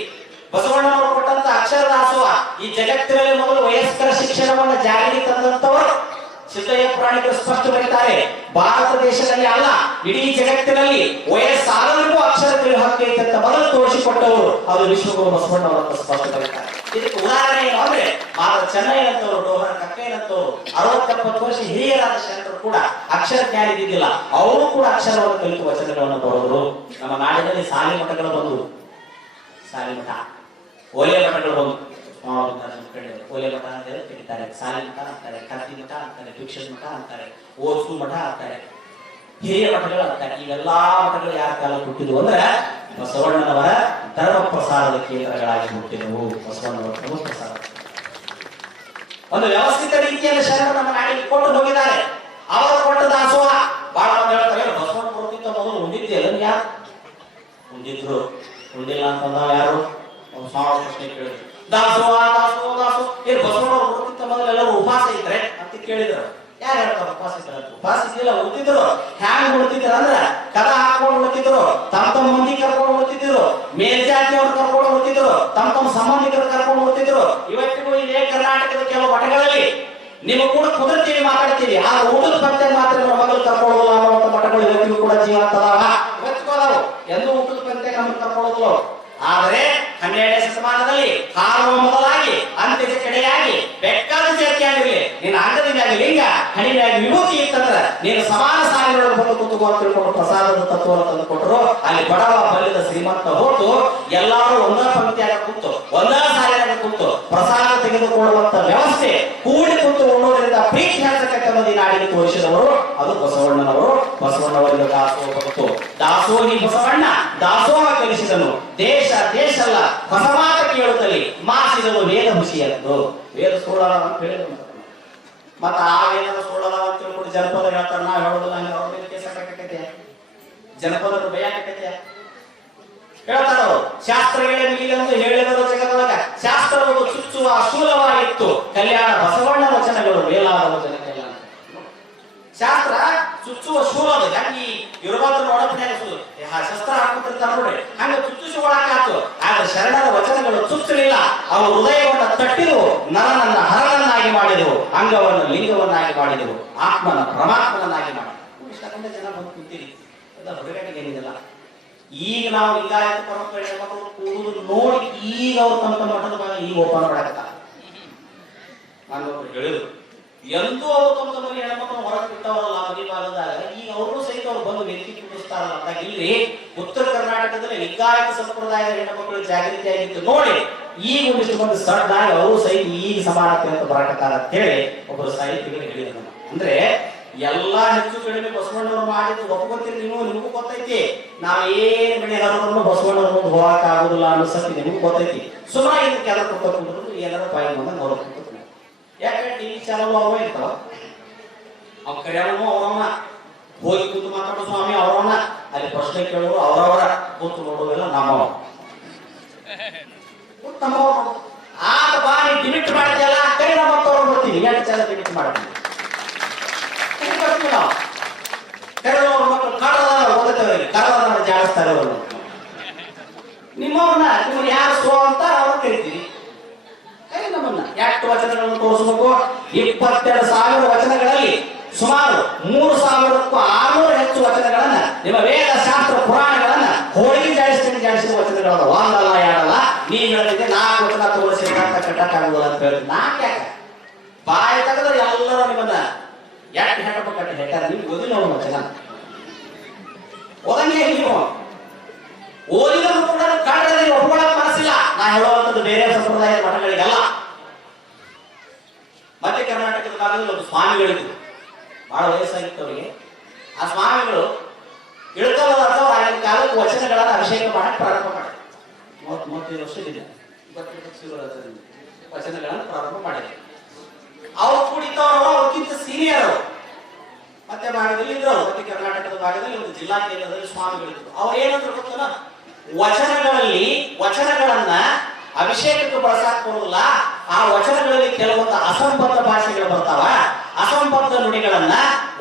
ಬಸವಣ್ಣನವರು ಕೊಟ್ಟಂತ ಅಕ್ಷರ ದಾಸೋಹ ಈ ಜಗತ್ತಿನಲ್ಲಿ ಮೊದಲು ವಯಸ್ಕರ ಶಿಕ್ಷಣವನ್ನು ಜಾರಿಗೆ ತಂದಂತವರು ಸಿದ್ದಯ್ಯ ಪುರಾಣಿಕರು ಸ್ಪಷ್ಟ ಬರೀತಾರೆ, ಭಾರತ ದೇಶದಲ್ಲಿ ಅಲ್ಲ, ಇಡೀ ಜಗತ್ತಿನಲ್ಲಿ ವಯಸ್ಸಾದವರಿಗೂ ಅಕ್ಷರ ತಿಳಿ ಹಕ್ಕು ಅಂತ ಮೊದಲು ತೋರಿಸಿಕೊಟ್ಟವರು ಅವರು ವಿಶ್ವಗುರು ಬಸವಣ್ಣವರನ್ನು ಸ್ಪಷ್ಟ ಬರೀತಾರೆ. ಇದಕ್ಕೆ ಉದಾಹರಣೆ ಏನು ಮಾದ ಚೆನ್ನೈ ಅಂತವರು ಡೋಹರ ಕಕ್ಕೈನಂತವರು ಅರವತ್ತೆಪ್ಪತ್ತು ವರ್ಷ ಹಿರಿಯರಾದ ಶರಣರು ಕೂಡ ಅಕ್ಷರ ಜ್ಞಾನ ಇದ್ದಿದ್ದಿಲ್ಲ. ಅವರು ಕೂಡ ಅಕ್ಷರವನ್ನು ಕಲಿತು ವಚನಗಳನ್ನು ಬರೋರು ನಮ್ಮ ನಾಡಿನಲ್ಲಿ ಸಾಲಿ ಮಠಗಳು ಬಂದು ಸಾಲಿ ಮಠ. ಓಲೆ ಮಠಗಳು ಬಂದು ಓಲೆ ಮಠ ಅಂತ ಹೇಳಿ ಕರೀತಾರೆ ಸಾಲಿ ಮಠ ಅಂತಾರೆ ಕತ್ತಿ ಮಠ ಅಂತಾರೆ ಭಿಕ್ಷದ ಮಠ ಅಂತಾರೆ ಓಸು ಮಠ ಅಂತಾರೆ ಹಿರಿಯ ಮಠಗಳು ಅಂತಾರೆ ಇವೆಲ್ಲಾ ಮಠಗಳು ಯಾರ ಕಾಲ ಹುಟ್ಟಿದ್ವು ಅಂದ್ರೆ ಬಸವಣ್ಣನವರ ಧರ್ಮ ಪ್ರಸಾರದ ಕೇಂದ್ರಗಳಾಗಿ ಹುಟ್ಟಿದವು. ಬಸವಣ್ಣನವರ ಧರ್ಮ ಪ್ರಸಾರ ಒಂದು ವ್ಯವಸ್ಥಿತ ರೀತಿಯಲ್ಲಿ ಶರಣರು ನಮ್ಮ ನಾಡಿಗೆ ಕೊಟ್ಟು ಹೋಗಿದ್ದಾರೆ. ಅವರು ಕೊಟ್ಟ ದಾಸೋಹ ಬಹಳ ಮಂದಿ ಹೇಳ್ತಾರೆ ಬಸವಣ್ಣ ಬರೋಕ್ಕಿಂತ ಮೊದಲು ಉಂಡಿದ್ದೆ ಯಾರು? ಉಂಡಿದ್ರು ಉಂಡಿಲ್ಲ ಅಂತಂದ ಯಾರು? ಸಾವಿರ ಪ್ರಶ್ನೆ ಕೇಳಿದ್ರು. ದಾಸೋಹ ದಾಸೋಹ ದಾಸೋ ಏನ್ ಬಸವಣ್ಣವ್ರು ಬರೋಕ್ಕಿಂತ ಮೊದಲು ಎಲ್ಲರೂ ಉಪವಾಸ ಇದ್ರೆ ಅಂತ ಕೇಳಿದ್ರು. ಯಾರು ಹೇಳ್ತಾರೆ ಉಪವಾಸ ಇದ್ದಾರೆ? ಉಪವಾಸ ಇದ್ದಿಲ್ಲ ಉಳಿತಿದ್ರು ಹ್ಯಾಂಗ ಉಳಿತಿದ್ರು ಅಂದ್ರ ಕದ ಹಾಕೊಂಡು ಉಳಿತಿದ್ರು ತಮ್ಮ ತಮ್ಮ ಮಂದಿ ಕರ್ಕೊಂಡು ಉಳಿತಿದ್ರು ಮೇಲ್ಜಾತಿಯವ್ರು ಕರ್ಕೊಂಡು ಉಳಿತಿದ್ರು ತಮ್ಮ ತಮ್ಮ ಸಂಬಂಧಿಕರು ಕರ್ಕೊಂಡು ಉಳಿತಿದ್ರು ಇವತ್ತಿಗೂ ಇದೇ ಕರ್ನಾಟಕದ ಕೆಲವು ಮಠಗಳಲ್ಲಿ ನಿಮ್ಮ ಕೂಡ ಕುದುರ್ತೀವಿ ಮಾತಾಡ್ತೀವಿ. ಆ ಊಟದ ಪಂಚ ಮಾತ್ರ ನಮ್ಮ ಮಗಳು ಕರ್ಕೊಳ್ಳೋದು ಅನ್ನುವಂಥ ಮಠಗಳು ಇವತ್ತಿಗೂ ಕೂಡ ಜೀವಂತ ಅದಾವ. ಇವತ್ತಿಗೂ ಅದಾವು. ಎಂದೂ ಊಟದ ಪಂಚ ನಮ್ಗೆ ಕರ್ಕೊಳ್ಳೋದು ಆದರೆ ಹನ್ನೆರಡನೇ ಶತಮಾನದಲ್ಲಿ ಹಾರುವ ಮೊದಲಾಗಿ ಅಂತ್ಯದ ಕಡೆಯಾಗಿ, ಬೆಕ್ಕಾದ ಜಾತಿಯಾಗಿರಲಿ ನಿನ್ನ ಅಂಗದಿಂದ ಲಿಂಗ ಹಣಿ ಮ್ಯಾಗ ವಿಭೂತಿ ಇತ್ತಂದ್ರೆ ನೀನು ಸಮಾನ ಸಾಲಿನೊಳಗೆ ಬಂದು ಅಂತ ತಿಳ್ಕೊಂಡು ಪ್ರಸಾದದ ತತ್ವವನ್ನು ತಂದು ಕೊಟ್ಟರು. ಅಲ್ಲಿ ಬಡವ ಬಲ್ಲಿದ ಶ್ರೀಮಂತ ಹೊರತು ಎಲ್ಲರೂ ಒಂದೇ ಪಂಕ್ತಿಯಾಗ ಕೂತು ಒಂದೇ ಸಾಲಿನಾಗ ಕೂತು ಪ್ರಸಾದ ತೆಗೆದುಕೊಳ್ಳುವಂತ ವ್ಯವಸ್ಥೆ ಕೂಡಿ ಕೂತು ಉಣ್ಣೋದ್ರಿಂದ ಪ್ರೀತಿ ಅನ್ನೋದು ನಾಡಿಗೆ ತೋರಿಸಿದವರು ಅದು ಬಸವಣ್ಣನವರು. ಬಸವಣ್ಣವರಿಂದ ದಾಸೋಹ ಬಂತು. ದಾಸೋಹಿ ಬಸವಣ್ಣ, ದಾಸೋಹ ಕಲಿಸಿದನು. ದೇಶ ದೇಶ ಅಲ್ಲ ಹೊಸ ಮಾತ ಮಾಸಿದನು ವೇದ ಹುಸಿಯದ್ದು ವೇದ ಸೋಳರ ಅಂತ ಹೇಳಿದ್ರು ಮತ್ತೆ. ಆ ಸೋಳರ ಅಂತ ತಿಳ್ಕೊಂಡು ಜನಪದ ಹೇಳ್ತಾರ. ನಾವ್ ಹೇಳೋದಿಲ್ಲ ಅವ್ರ ಮೇಲೆ ಜನಪದ ಭಯ ಆಗತ್ತೆ ಹೇಳ್ತಾರ ಶಾಸ್ತ್ರಗಳೇ ಅಂತ ಹೇಳಿದರು ಜಗತ್ತೊಳಗ ಶಾಸ್ತ್ರಗಳು ಚುಚ್ಚುವ ಶೂಲವಾಗಿತ್ತು ಕಲ್ಯಾಣ ಬಸವಣ್ಣ ವಚನಗಳು ಮೇಲಾದ. ಶಾಸ್ತ್ರ ಚುಚ್ಚುವ ಶೂಲ ಅದು ನೋಡಪ್ನ್ಯಾಗ ಸು ಆ ಶಸ್ತ್ರ ಹಾಕ್ತಿರ್ತಾರ ನೋಡ್ರಿ. ಹಂಗ ಚುಚ್ಚಿಸಿಕೊಳಕಾತು ಆದ್ರೆ ಶರಣರ ವಚನಗಳು ಚುಚ್ಚಲಿಲ್ಲ. ಅವರು ಹೃದಯವನ್ನು ತಟ್ಟಿದವು ನರನನ್ನ ಹರನನ್ನಾಗಿ ಮಾಡಿದವು, ಅಂಗವನ್ನು ಲಿಂಗವನ್ನಾಗಿ ಮಾಡಿದವು, ಆತ್ಮನ ಪರಮಾತ್ಮನನ್ನಾಗಿ ಮಾಡಿದವು. ಶರಣ ಜನ ಬಂದು ಕುಂತೀರಿ. ಎಲ್ಲ ಹೊರಗಡೆಗೆ ಏನಿದೆಲ್ಲ? ಈಗ ನಾವು ಲಿಂಗಾಯತ ಪರಂಪರೆ ಮಕ್ಕಳು ಕೂಡುದು ನೋಡಿ ಈಗ ಅವ್ರು ತಮ್ಮ ತಮ್ಮ ಮಠದ ಈಗ ಓಪನ್ ಮಾಡಕತ್ತಾರ. ನಾನು ಹೇಳಿದ್ರು. ಎಂದೂ ಅವರು ತಮ್ಮ ತಮ್ಮ ಹೆಣ್ಮಕ್ಳು ಹೊರಗೆ ಬಿಟ್ಟವರಲ್ಲ ಭಾಗದಾಗ ಈಗ ಅವರು ಸಹಿತ ಅವರು ಬಂದು ಕುಡಿಸ್ತಾರಲ್ಲ ಅಂತ ಇಲ್ಲಿ ಉತ್ತರ ಕರ್ನಾಟಕದಲ್ಲಿ ಲಿಂಗಾಯತ ಸಂಪ್ರದಾಯದ ಹೆಣ್ಮಕ್ಳು ಜಾಗೃತಿ ಆಗಿತ್ತು ನೋಡಿ, ಈಗ ಒಂದಿಷ್ಟು ಒಂದು ಸಣ್ಣಾಗಿ ಅವರು ಸಹಿತ ಈಗ ಸಮಾನತೆ ಅಂತ ಬರಾಕತ್ತಾರ ಅಂತ ಹೇಳಿ ಒಬ್ಬರು ಸಾಹಿತಿಗಳು ಹೇಳಿದ್ರು. ಅಂದ್ರೆ ಎಲ್ಲಾ ಹೆಚ್ಚು ಕಡಿಮೆ ಬಸವಣ್ಣವರು ಮಾಡಿದ್ದು ಒಪ್ಕೊಂತೀರಿ ನೀವು, ನಿಮಗೂ ಗೊತ್ತೈತಿ. ನಾವ್ ಏನ್ ಬೆಳೆ ಎಲ್ಲರೂ ಬಸವಣ್ಣವ್ರ ಮುಂದೆ ಹೋಗಕ್ ಆಗುದಿಲ್ಲ ಅನ್ನೋ ಸತ್ತಿ ನಿಮಗೂ ಗೊತ್ತೈತಿ. ಸುಮಾರು ಇದಕ್ಕೆಲ್ಲ ಕೊಟ್ಟು ಎಲ್ಲರೂ ಬಾಯಿ ಮುಂದೆ ಯಾಕಂದ್ರೆ ಟಿವಿ ಚಾನಲ್ ಅವ ಇರ್ತಾವ ಅವ್ ಕರೆಯವನು ಅವರವನ ಹೋಗಿ ಕೂತು ಮಾತಾಡೋ ಸ್ವಾಮಿ ಅವರವನ ಅಲ್ಲಿ ಪ್ರಶ್ನೆ ಕೇಳೋರು ಅವರವರ ಕೂತು ನೋಡೋದೆಲ್ಲ ನಮ್ಮವ ಉತ್ತಮ ಆಗ ಬಾ ನೀ ಡಿಮಿಟ್ ಮಾಡ್ತೀಯಲ್ಲ ಕೈ ನಮ್ಮ ತಗೊಂಡು ಬರ್ತೀನಿ ಎರಡು ಜನ ಡಿಮಿಟ್ ಮಾಡ್ತೀನಿ ನಾವು ಕೆಲವರು ಮಕ್ಕಳು ಕಡದಾರ ಓದುತ್ತವರಿಗೆ ಕಡದಾರ ಜಾಡಿಸ್ತಾರೆ ಅವರು. ನಿಮ್ಮವ್ರನ್ನ ನಿಮ್ಗೆ ಯಾರು ಸೋ ಅಂತ ಅವ್ರು ಕರಿತೀವಿ ಕೈ ನಮ್ಮನ್ನ ಎಷ್ಟು ವಚನಗಳನ್ನು ತೋರಿಸಬೇಕು? ಇಪ್ಪತ್ತೆರಡು ಸಾವಿರ ವಚನಗಳಲ್ಲಿ ಸುಮಾರು ಮೂರು ಸಾವಿರಕ್ಕೂ ಆರುನೂರು ಹೆಚ್ಚು ವಚನಗಳನ್ನ ನಿಮ್ಮ ವೇದ ಶಾಸ್ತ್ರ ಪುರಾಣಗಳನ್ನ ಹೋಳಿ ಜಾಡಿಸ್ತೀನಿ ಜಾಡಿಸಿದ ವಚನಗಳನ್ನ ಒಂದಲ್ಲ ಎರಡಲ್ಲ ನೀ ಹೇಳಿದ್ರೆ ನಾಲ್ಕು ವಚನ ತೋರಿಸಿ ಅಂತ ಕಟ್ಟಕ್ಕಾಗುದಿಲ್ಲ ಅಂತ ಹೇಳಿ ನಾಲ್ಕು ಯಾಕೆ? ಬಾಯಿ ತೆಗೆದ್ರೆ ಎಲ್ಲರೂ ನಿಮ್ಮನ್ನ ಯಾಕೆ ಹೆಣ್ಣು ಹೆಟ್ಟಾರ ನಿಮ್ಗೆ ಗೊತ್ತಿಲ್ಲ ಅವನ ವಚನ. ಓದಂಗೆ ನೀವು ಓದಿದ್ರು ಕೂಡ ಕಾಣದಲ್ಲಿ ಒಪ್ಕೊಳ್ಳೋಕೆ ಮನಸ್ಸಿಲ್ಲ. ನಾ ಹೇಳುವಂಥದ್ದು ಬೇರೆ ಸಂಪ್ರದಾಯದ ಮಠಗಳಿಗಲ್ಲ. ಮಧ್ಯ ಕರ್ನಾಟಕದ ಕಾಲದಲ್ಲಿ ಒಂದು ಸ್ವಾಮಿಗಳಿದ್ರು ಬಹಳ ವಯಸ್ಸಾಗಿತ್ತು ಅವರಿಗೆ ಆ ಸ್ವಾಮಿಗಳು ಇಳ್ಕಲದ ಅಥವಾ ಆಗಿನ ಕಾಲಕ್ಕೆ ವಚನಗಳನ್ನು ಅಭಿಷೇಕ ಮಾಡಕ್ಕೆ ಪ್ರಾರಂಭ ಮಾಡಿದ್ರು. ಮೂವತ್ತು ಮೂವತ್ತೈದು ವರ್ಷದಿಂದ ವಚನಗಳನ್ನು ಪ್ರಾರಂಭ ಮಾಡಿದ್ರು. ಅವ್ರು ಕುಡಿತವರು ಅವ್ರಿಗಿಂತ ಸೀನಿಯರ್ ಅವರು. ಮತ್ತೆ ಭಾಗದಲ್ಲಿ ಇದ್ರು. ಮತ್ತೆ ಕರ್ನಾಟಕದ ಭಾಗದಲ್ಲಿ ಒಂದು ಜಿಲ್ಲಾ ಕೇಂದ್ರದಲ್ಲಿ ಸ್ವಾಮಿಗಳಿದ್ರು ಅವ್ರು ಏನಂದ್ರು ಗೊತ್ತಲ್ಲ? ವಚನಗಳಲ್ಲಿ, ವಚನಗಳನ್ನ ಅಭಿಷೇಕಕ್ಕೆ ಬಳಸಾಕ್ ಬರುವುದಿಲ್ಲ ಆ ವಚನಗಳಲ್ಲಿ ಕೆಲವೊಂದು ಅಸಂಬದ್ಧ ಭಾಷೆಗಳು ಬರ್ತಾವ. ಅಸಂಬದ್ಧ ನುಡಿಗಳನ್ನ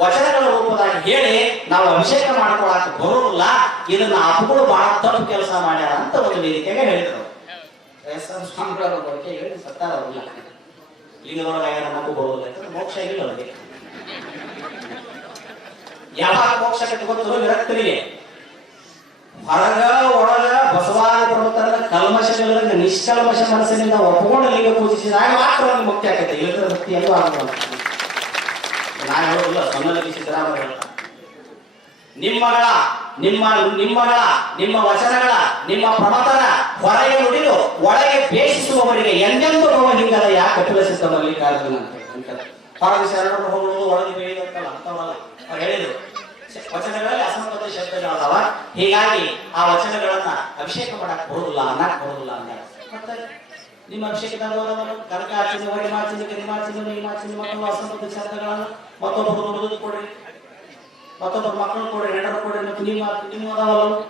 ವಚನಗಳ ರೂಪದಾಗಿ ಹೇಳಿ ನಾವು ಅಭಿಷೇಕ ಮಾಡ್ಕೊಳಕ್ ಬರೋಲ್ಲ ಇದನ್ನ ಅಪ್ಪಗಳು ಬಹಳ ತಪ್ಪು ಕೆಲಸ ಮಾಡ್ಯಾರ ಅಂತ ಒಂದು ವೇದಿಕೆಗೆ ಹೇಳಿದ್ರು. ಸ್ವಾಮಿಗಳ ಬಗ್ಗೆ ಹೇಳಿ ಸತ್ತಾರ ಅವ್ರಿಲ್ಲ ಲಿಂಗದೊಳಗೆ ನಮಗೂ ಬರೋದಿಲ್ಲ ಮೋಕ್ಷ ಇಲ್ಲ ಅವರಿಗೆ ಯಾವಾಗ ಮೋಕ್ಷ ಕಟ್ಟಿಕೊತ್ತರೋ ವಿರಕ್ತರಿಗೆ. ಹೊರಗ, ಒಳಗ ಬಸವಾದ ಪರ್ವತನ ಕಲ್ಮಶಗಳಿಂದ ನಿಷ್ಕಲ್ಮಶ ಮನಸ್ಸಿನಿಂದ ಒಪ್ಪಿಕೊಂಡು ಲಿಂಗ ಪೂಜಿಸಿದಾಗ ಮಾತ್ರ ಒಂದು ಮುಖ್ಯ ಆಗುತ್ತೆ ಇಲ್ಲದ ಭಕ್ತಿ ಎಂದು ಆಗುದಿಲ್ಲ ನಾ ಹೇಳೋದಿಲ್ಲ, ಸೊನ್ನಲಗಿ ಸಿದ್ದರಾಮಯ್ಯ ನಿಮ್ಮಗಳ ನಿಮ್ಮ ನಿಮ್ಮಗಳ ನಿಮ್ಮ ವಚನಗಳ, ನಿಮ್ಮ ಪ್ರಮತನ ಹೊರಗೆ ನುಡಿದು ಒಳಗೆ ಪೇಷಿಸುವವರಿಗೆ ಎಂದೆಂದು ನೋವು ಹಿಂಗಲ್ಲ ಯಾಕೆ ಕಪಿಲ ಸಿದ್ಧ ಮಲ್ಲಿಕಾರ್ಜುನ ಅಂತ. ಹೇಳ್ತಾರೆ. ಹೊರಗೆ ಶರಣರು ಹೋಗುವುದು ಒಳಗೆ ಬೇಯುವಂತಲ್ಲ ಅಂತವಲ್ಲ. ಹೇಳಿದ್ರು ವಚನಗಳಲ್ಲಿ ಅಸಂಬದ್ಧ ಶಬ್ದಗಳದಾವ. ಹೀಗಾಗಿ ಆ ವಚನಗಳನ್ನ ಅಭಿಷೇಕ ಮಾಡಕ್ ಬರುದಿಲ್ಲ, ಅನ್ನಕ್ ಬರುದಿಲ್ಲ ಅಂತ ಮತ್ತೆ ನಿಮ್ಮ ಮಾಚಿನ, ಕರಿ ಮಾಚಿನ ಈ ಮಾಚಿನ, ಮಕ್ಕಳು ಅಸಂಬದ್ಧ ಶಬ್ದಗಳನ್ನು ಮತ್ತೊಬ್ಬರು ನುಡಿದು ಕೊಡ್ರಿ. ಮತ್ತೊಬ್ಬರು ಮಕ್ಕಳು ಕೊಡ್ರಿ ಹೆಣ್ಣರು ಕೊಡ್ರಿ ಮತ್ತು ನಿಮ್ಮ ನಿಮ್ಮ ಅದಾವಲ್ಲ?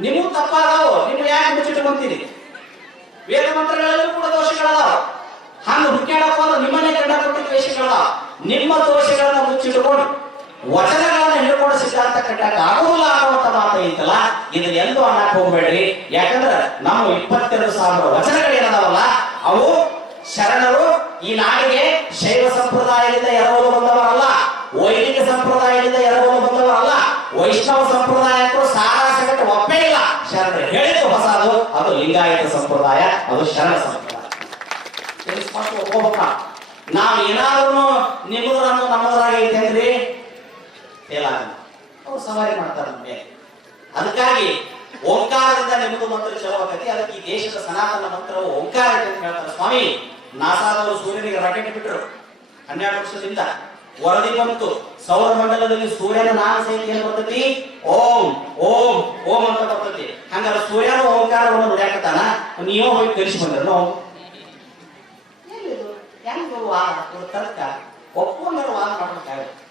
ನಿಮಗೂ ತಪ್ಪಾದವು? ನಿಮ್ಮ ಯಾಕೆ ಮುಚ್ಚಿಟ್ಕೊಂತೀರಿ ವೇದ ಮಂತ್ರಗಳಲ್ಲೂ ಕೂಡ ದೋಷಗಳದಾವ. ಹಂಗ ಹುಡುಕ್ಯಾಡಕ್ ನಿಮ್ಮನ್ನೇ ಕಂಡ ಕೊಟ್ಟಿದ್ದ ದ್ವೇಷಗಳದಾವ. ನಿಮ್ಮ ದೋಷಗಳನ್ನ ಮುಚ್ಚಿಟ್ಕೊಂಡು ವಚನಗಳನ್ನ ಅನುಕೂಲ ಆಗುವಂತ ಆಗುದಿಲ್ಲ ಅನ್ನುವಂತ ಮಾತು ಐತಲ್ಲ? ಇದನ್ನ ಎಂದು ಅನ್ನಕ್ ಹೋಗ್ಬೇಡ್ರಿ. ಯಾಕಂದ್ರ ನಾವು ಇಪ್ಪತ್ತೆರಡು ಸಾವಿರ ವಚನಗಳೇನದಾವಲ್ಲ, ಅವು ಶರಣರು ಈ ನಾಡಿಗೆ ಶೈವ ಸಂಪ್ರದಾಯದಿಂದ ಎರವಲು ಬಂದವರಲ್ಲ, ವೈದಿಕ ಸಂಪ್ರದಾಯದಿಂದ ಎರವಲು ಬಂದವರಲ್ಲ, ವೈಷ್ಣವ ಸಂಪ್ರದಾಯಕ್ಕೂ ಸಾರಾ ಒಪ್ಪೇ ಇಲ್ಲ. ಶರಣರು ಹೇಳಿದ್ದು ಹೊಸದು, ಅದು ಲಿಂಗಾಯತ ಸಂಪ್ರದಾಯ, ಅದು ಶರಣ ಸಂಪ್ರದಾಯ. ನಾವು ಏನಾದ್ರೂ ನಿಮ್ಮದ್ರನ್ನು ನಮ್ಮದ್ರಾಗೈತೆ ಅಂದ್ರಿ ಫೇಲ್ ಆಗಲ್ಲ ಅವ್ರು ಸವಾರಿ ಮಾಡ್ತಾರೆ ಮೇಲೆ ಅದಕ್ಕಾಗಿ ಓಂಕಾರದಿಂದ ನಿಮ್ಮದು ಮಂತ್ರ ಚಲೋ ಅದಕ್ಕೆ ಈ ದೇಶದ ಸನಾತನ ಮಂತ್ರವು ಓಂಕಾರ ಅಂತ ಹೇಳ್ತಾರೆ. ಸ್ವಾಮಿ ನಾಸಾದವರು ಸೂರ್ಯನಿಗೆ ರಾಕೆಟ್ ಬಿಟ್ಟರು ಹನ್ನೆರಡು ವರ್ಷದಿಂದ ವರದಿ ಬಂತು. ಸೌರ ಮಂಡಲದಲ್ಲಿ ಸೂರ್ಯನ ನಾಮ ಸಹಿತ ಏನ್ ಬರ್ತತಿ? ಓಂ ಓಂ ಓಂ ಅಂತ ಬರ್ತತಿ. ಹಂಗಾರೆ ಸೂರ್ಯನ ಓಂಕಾರವನ್ನು ನುಡಿಯಾಕತ್ತಾನ ನೀವು ಹೋಗಿ ಕಲಿಸಿ ಬಂದ್ರೆ ನಾವು ಹೆಂಗ ತರ್ಕ ವಾದ ಮಾಡ್ಬೇಕಾಗುತ್ತೆ.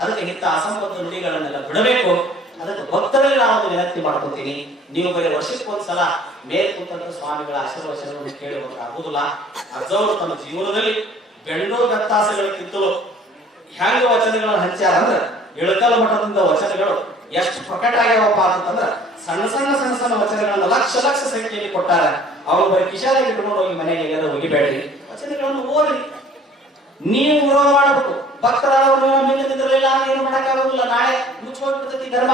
ಅದಕ್ಕೆ ಇಂಥ ಅಸಂಬದ್ಧ ನುಡಿಗಳನ್ನೆಲ್ಲ ಬಿಡಬೇಕು. ಅದಕ್ಕೆ ಭಕ್ತರಲ್ಲಿ ನಾನು ಒಂದು ವಿನಂತಿ ಮಾಡ್ಕೊತೀನಿ ನೀವು ಬರೀ ವರ್ಷಕ್ಕೊಂದ್ಸಲ ಮೇಲೆ ಕುಂತಂತ ಸ್ವಾಮಿಗಳ ಆಶೀರ್ವಚನವನ್ನು ಕೇಳಿ ಆಗುದಿಲ್ಲ ಅಜ್ಜವರು ತಮ್ಮ ಜೀವನದಲ್ಲಿ ಬೆಂಡೂರು ಗತ್ತಾಸಗಳ ಹ್ಯಾಂಗ ವಚನಗಳನ್ನು ಹಂಚ್ಯಾರ ಅಂದ್ರೆ ಇಳಕಲ್ ಮಠದಿಂದ ವಚನಗಳು ಎಷ್ಟು ಪ್ರಕಟ ಆಗ್ಯಾವಪ್ಪ ಅಂತಂದ್ರ ಸಣ್ಣ ಸಣ್ಣ ಸಣ್ಣ ಸಣ್ಣ ವಚನಗಳನ್ನ ಲಕ್ಷ ಲಕ್ಷ ಸಂಖ್ಯೆಯಲ್ಲಿ ಕೊಟ್ಟಾರ. ಅವ್ರು ಬರೀ ಕಿಶಾದಾಗ ಇಟ್ಕೊಂಡು ಹೋಗಿ ಮನೆಗೆ ಎಲ್ಲರೂ ಒಗಿಬೇಡ್ರಿ ವಚನಗಳನ್ನು ಓದ್ರಿ ನೀವು ವಿರೋಧ ಮಾಡಬೇಕು. ಭಕ್ತರಾದವರು ಅಂದ್ರೆ ಏನು ಮಾಡಕ್ಕಾಗೋದಿಲ್ಲ. ನಾಳೆ ಮುಚ್ಕೊಂಡ್ಬಿಡ್ತೈತಿ ಧರ್ಮ,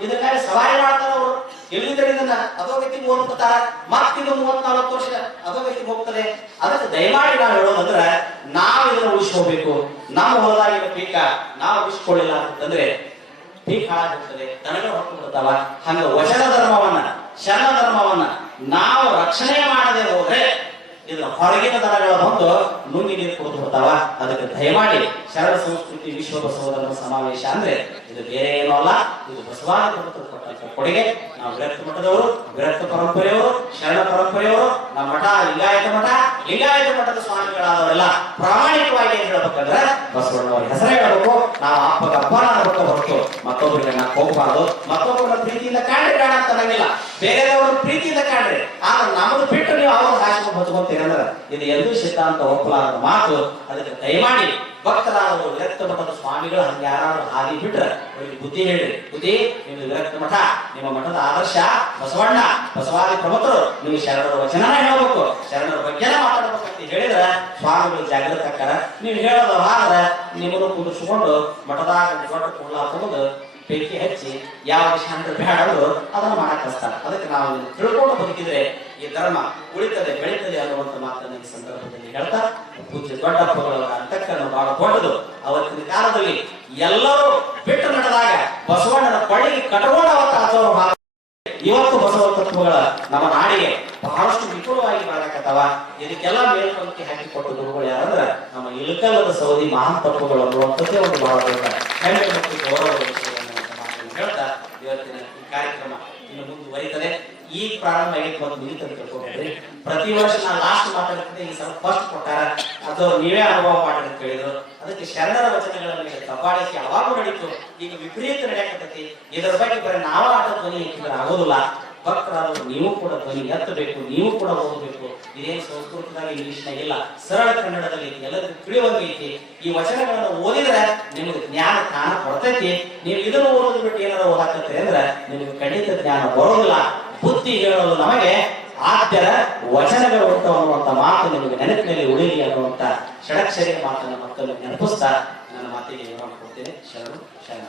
ಇದಕ್ಕಾಗಿ ಸವಾರಿ ಮಾಡ್ತಾರ ಅವರು. ಎಲ್ಲಿದ್ರೆ ಇದನ್ನ ಅಧೋಗತಿಗೆ ಹೋಗ್ಬಿಡ್ತಾರ. ಮತ್ತಿದು ಮೂವತ್ನಾಲ್ಕು ವರ್ಷ ಅಧೋಗತಿಗೆ ಹೋಗ್ತದೆ. ಅದಕ್ಕೆ ದಯಮಾಡಿ ನಾವು ಹೇಳೋದಂದ್ರೆ ನಾವು ಇದನ್ನ ಉಳಿಸ್ಕೋಬೇಕು ನಮ್ಮ ಹೊಲದಾಗಿನ ಪೀಕ ನಾವು ಉಳಿಸ್ಕೊಳ್ಳಿಲ್ಲ ಅಂತಂದ್ರೆ ಪೀಕ್ ಹಾಳಾಗಿರ್ತದೆ ತನಗೆ ಹೊತ್ತು ಬಿಡ್ತಾವ ಹಂಗ ವಚನ ಧರ್ಮವನ್ನ, ಶರಣ ಧರ್ಮವನ್ನ ನಾವು ರಕ್ಷಣೆ ಮಾಡದೆ ಹೋದ್ರೆ ಇದನ್ನ ಹೊರಗಿನ ದನಗಳ ಬಂದು ನುಂಗಿ ನೀರು ಕುಡಿದು ಬಿಡ್ತಾವ ಅದಕ್ಕೆ ದಯಮಾಡಿ ಶರಣ ಸಂಸ್ಕೃತಿ ವಿಶ್ವ ಬಸವ ಸಮಾವೇಶ ಅಂದ್ರೆ ಇದು ಬೇರೆ ಏನೂ ಅಲ್ಲ, ಇದು ಬಸವಾದಿ ಕೊಡುಗೆ. ನಾವು ವಿರಕ್ತ ಮಠದವರು ವಿರಕ್ತ ಪರಂಪರೆಯವರು, ಶರಣ ಪರಂಪರೆಯವರು, ನಮ್ಮ ಮಠ, ಲಿಂಗಾಯತ ಮಠ, ಲಿಂಗಾಯತ ಮಠದ ಸ್ವಾಮಿಗಳಾದವರೆಲ್ಲ ಪ್ರಾಮಾಣಿಕವಾಗಿ ಏನ್ ಹೇಳ್ಬೇಕಂದ್ರೆ ಬಸವಣ್ಣವರ ಹೆಸರೇ ಹೇಳಬೇಕು. ನಾವು ಅಪ್ಪಗ ಅಪ್ಪನ ಅನ್ಬೇಕು ಹೊರತು ಮತ್ತೊಬ್ಬರಿಗೆ ನಾವು ಹೋಗ್ಬಾರ್ದು ಮತ್ತೊಬ್ಬರ ಪ್ರೀತಿಯಿಂದ ಕಾಣ್ರಿ ಬೇಡ ಅಂತ ಅನ್ನಂಗಿಲ್ಲ ಬೇರೆದವ್ರ ಪ್ರೀತಿಯಿಂದ ಕಾಣ್ರಿ. ಆದ್ರೆ ನಮ್ದು ಬಿಟ್ಟು ನೀವು ಅವ್ರ ಹಾಸ್ಕೊಂಡು ಬದುಕೊಂತೀರಿ ಅಂದ್ರೆ ಇದು ಎಲ್ಲೂ ಸಿದ್ಧಾಂತ ಒಪ್ಪಲಾರದ ಮಾತು. ಅದಕ್ಕೆ ದಯಮಾಡಿ ಭಕ್ತರಾದವರು ವಿರಕ್ತ ಮಠದ ಸ್ವಾಮಿಗಳು ಹಂಗೆ ಯಾರಾದ್ರೂ ಹಾದಿ ಬಿಟ್ರೆ ಅವರಿಗೆ ಬುದ್ಧಿ ಹೇಳ್ರಿ. ಬುದ್ಧಿ, ನಿಮ್ದು ವಿರಕ್ತ ಮಠ, ನಿಮ್ಮ ಮಠದ ಆದರ್ಶ ಬಸವಣ್ಣ, ಬಸವಾದಿ ಪ್ರಮುಖರು, ನಿಮ್ಗೆ ಶರಣರ ವಚನ ಹೇಳಬೇಕು. ಶರಣರ ಬಗ್ಗೆ ಮಾತಾಡಬೇಕು ಅಂತ ಹೇಳಿದ್ರೆ, ಸ್ವಾಮಿಗಳು ಜಾಗೃತ ಆಕ್ಕಾರ ನೀವು ಹೇಳೋದು ಆದ್ರೆ ನಿಮ್ಮನ್ನು ಕುಂದಿಸ್ಕೊಂಡು ಮಠದಾಗ ದೊಡ್ಡ ಕುಳ್ಳ ತಗೊಂಡು ಬೆಂಕಿ ಹಚ್ಚಿ ಯಾವ ಶಾಂತ ಬೇಡ ಅದನ್ನು ಮಾಡಕ್ ಕಸ್ತಾರ ಅದಕ್ಕೆ ನಾವು ತಿಳ್ಕೊಂಡು ಬದುಕಿದ್ರೆ ಈ ಧರ್ಮ ಉಳಿತದೆ, ಬೆಳೀತದೆ ಅನ್ನುವಂತ ಮಾತನ್ನ ಈ ಸಂದರ್ಭದಲ್ಲಿ ಹೇಳ್ತಾ ಪೂಜ್ಯ ದೊಡ್ಡಪ್ಪಗಳವರ ಅಂತಕ್ಕನ್ನು ಬಹಳ ದೊಡ್ಡದು ಅವತ್ತಿನ ಕಾಲದಲ್ಲಿ ಎಲ್ಲರೂ ಬಿಟ್ಟು ನಡೆದಾಗ ಬಸವಣ್ಣನ ಕೊಳ್ಳಿಗೆ ಕಟ್ಕೊಂಡು ಅವತ್ತು ಆಚರಣೆ ಇವತ್ತು ಬಸವ ತತ್ವಗಳ ನಮ್ಮ ನಾಡಿಗೆ ಬಹಳಷ್ಟು ವಿಪುಲವಾಗಿ ಮಾಡಕತ್ತವ. ಇದಕ್ಕೆಲ್ಲ ಮೇಲ್ಪಂಕ್ತಿ ಹಾಕಿಕೊಟ್ಟ ಗುರುಗಳು ಯಾರಂದ್ರ ನಮ್ಮ ಇಳಕಲ್ಲದ ಸೌದಿ ಮಹಾನ್ ತತ್ವಗಳು ಅನ್ನುವಂಥದ್ದೇ ಒಂದು ಬಹಳ ದೊಡ್ಡ ವಿಷಯ ಹೇಳ್ತಾ ಇವತ್ತಿನ ಈ ಕಾರ್ಯಕ್ರಮ ಇನ್ನು ಮುಂದುವರಿತದೆ. ಈಗ ಪ್ರಾರಂಭ ಆಗಿತ್ತು ಒಂದು ತಿಳ್ಕೊಬೇಡ್ರಿ ಪ್ರತಿ ವರ್ಷ ನಾನು ಲಾಸ್ಟ್ ಮಾತಾಡ್ತಿದ್ದೆ ಈ ಸಲ ಫಸ್ಟ್ ಕೊಟ್ಟಾರ. ಅದು ನೀವೇ ಅನುಭವ ಮಾಡಿ ಅಂತ ಹೇಳಿದ್ರು. ಅದಕ್ಕೆ ಶರಣರ ವಚನಗಳ ಮೇಲೆ ಯಾವಾಗ ನಡಿತು ಈಗ ವಿಪರೀತ ನಡೆಯಕತ್ತೈತಿ. ಇದರ ಬಗ್ಗೆ ಬರೀ ನಾವು ಆಟ ಧ್ವನಿ ಆಗೋದಿಲ್ಲ. ಭಕ್ತರಾದವರು ನೀವು ಕೂಡ ಧ್ವನಿ ಎತ್ತಬೇಕು, ನೀವು ಕೂಡ ಓದಬೇಕು. ಇದೇನು ಸಂಸ್ಕೃತದಾಗ ಇಂಗ್ಲಿಷ್ನಾಗ ಇಲ್ಲ. ಸರಳ ಕನ್ನಡದಲ್ಲಿ ಎಲ್ಲರಿಗೂ ಐತಿ. ಈ ವಚನಗಳನ್ನು ಓದಿದ್ರೆ ನಿಮಗೆ ಜ್ಞಾನ ಜ್ಞಾನ ಕೊಡ್ತೈತಿ ನೀವು ಇದನ್ನು ಓದೋದು ಬಿಟ್ಟು ಏನಾದ್ರು ಓದಾಕತ್ತೆ ಅಂದ್ರೆ ನಿಮಗೆ ಖಂಡಿತ ಜ್ಞಾನ ಬರೋದಿಲ್ಲ. ಬುದ್ಧಿ ಹೇಳೋದು ನಮಗೆ ಆದ್ಯರ ವಚನಗಳು ಉಂಟು ಅನ್ನುವಂತ ಮಾತು ನಿಮಗೆ ನೆನಪಿನಲ್ಲಿ ಉಳಿಯಲಿ ಅನ್ನುವಂಥ ಷಡಕ್ಷರಿಯ ಮಾತನ್ನು ಮತ್ತೊಮ್ಮೆ ನೆನಪಿಸ್ತಾ ನನ್ನ ಮಾತಿಗೆ ವಿವರ ಕೊಡ್ತೇನೆ. ಶರಣು ಶರಣ